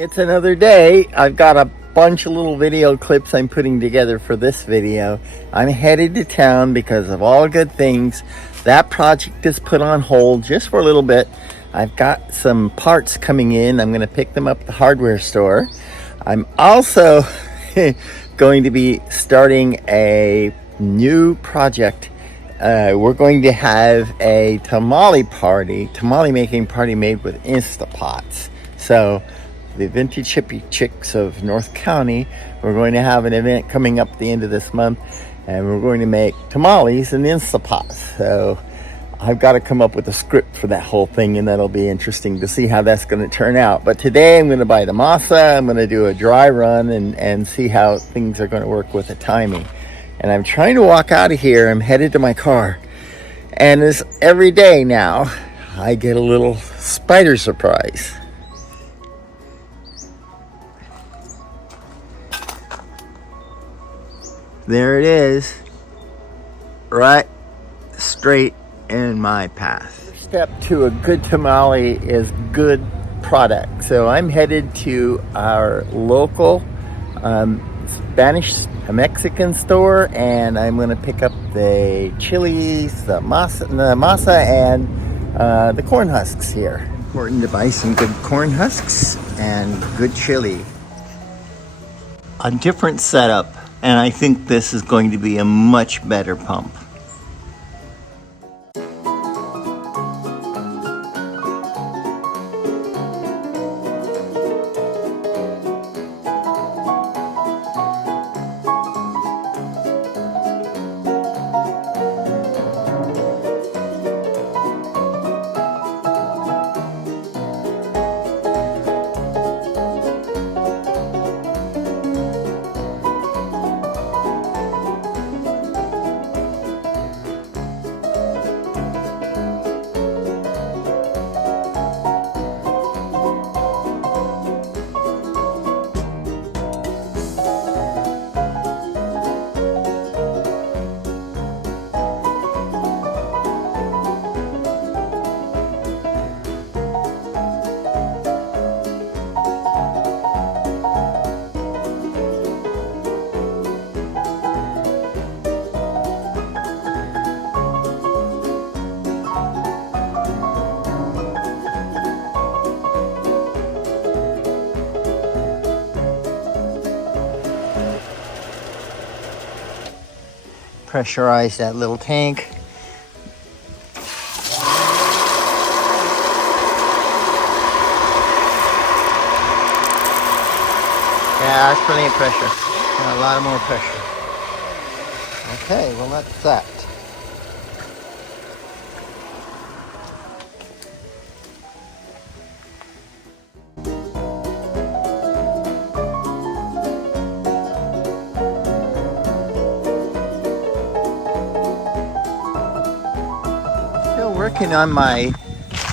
It's another day. I've got a bunch of little video clips I'm putting together for this video. I'm headed to town because of all good things. That project is put on hold just for a little bit. I've got some parts coming in. I'm going to pick them up at the hardware store. I'm also going to be starting a new project. We're going to have a tamale making party made with Instapots. So the Vintage Hippie Chicks of North County, we're going to have an event coming up at the end of this month, and we're going to make tamales in Instapots. So I've got to come up with a script for that whole thing, and that'll be interesting to see how that's going to turn out. But today I'm going to buy the masa. I'm going to do a dry run and see how things are going to work with the timing. And I'm trying to walk out of here. I'm headed to my car. And as every day now, I get a little spider surprise. There it is, right straight in my path. Step to a good tamale is good product. So I'm headed to our local Mexican store, and I'm going to pick up the chilies, the masa and the corn husks here. Important to buy some good corn husks and good chili. A different setup. And I think this is going to be a much better pump. Pressurize that little tank. Yeah, that's plenty of pressure. Got a lot more pressure. Okay, well that's that. Working on my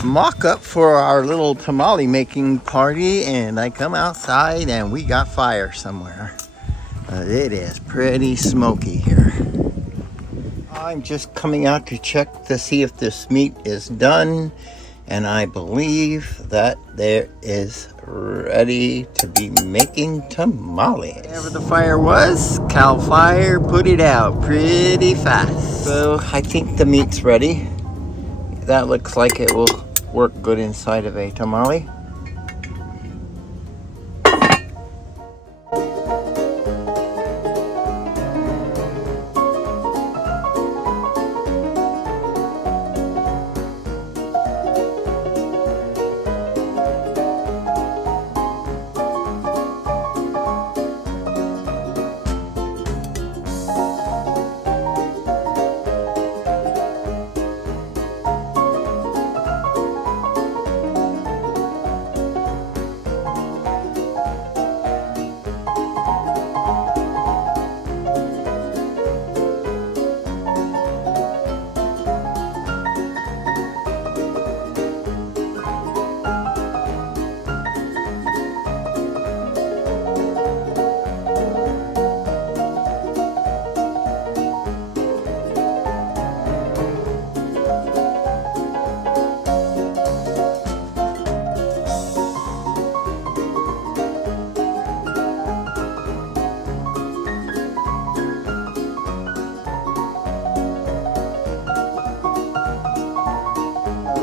mock-up for our little tamale making party, and I come outside and we got fire somewhere. It is pretty smoky here. I'm just coming out to check to see if this meat is done, and I believe that there is ready to be making tamales. Wherever the fire was, Cal Fire put it out pretty fast. So I think the meat's ready. That looks like it will work good inside of a tamale.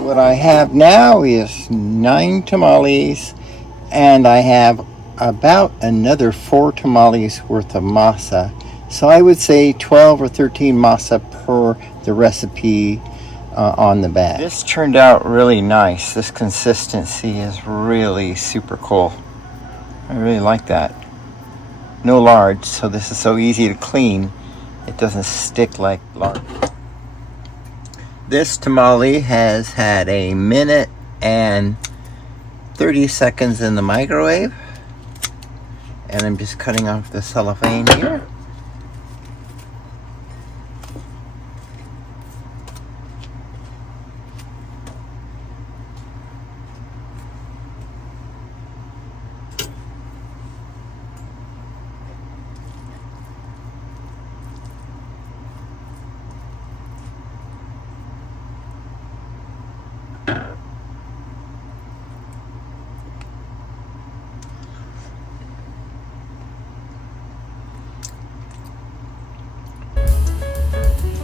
What I have now is 9 tamales, and I have about another 4 tamales worth of masa. So I would say 12 or 13 masa per the recipe on the bag. This turned out really nice. This consistency is really super cool. I really like that. No lard, so this is so easy to clean. It doesn't stick like lard. This tamale has had 1 minute and 30 seconds in the microwave. And I'm just cutting off the cellophane here.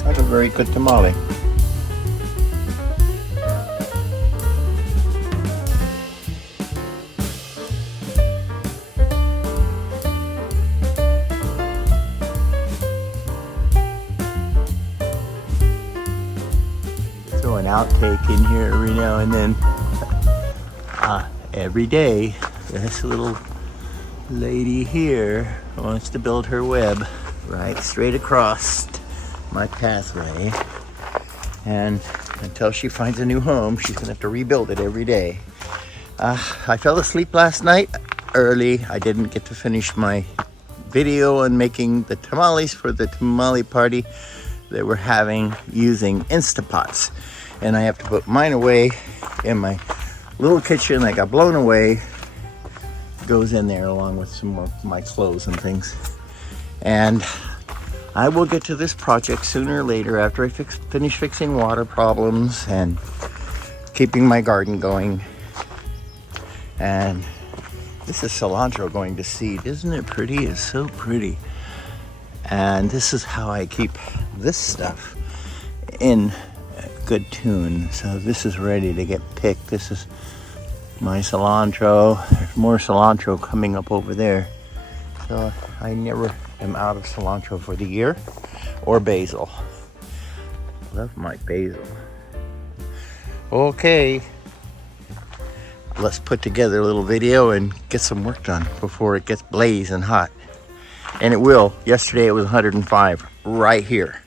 That's a very good tamale. Throw an outtake in here every now and then. Every day, this little lady here wants to build her web right straight across my pathway, and until she finds a new home, she's gonna have to rebuild it every day. I fell asleep last night early. I didn't get to finish my video on making the tamales for the tamale party that we're having using Instapots, and I have to put mine away in my little kitchen that got blown away. Goes in there along with some more of my clothes and things, and I will get to this project sooner or later after I finish fixing water problems and keeping my garden going. And this is cilantro going to seed. Isn't it pretty? It's so pretty. And this is how I keep this stuff in good tune. So this is ready to get picked. This is my cilantro. There's more cilantro coming up over there. So I never am out of cilantro for the year, or basil. Love my basil. Okay, let's put together a little video and get some work done before it gets blazing hot. And it will. Yesterday it was 105 right here.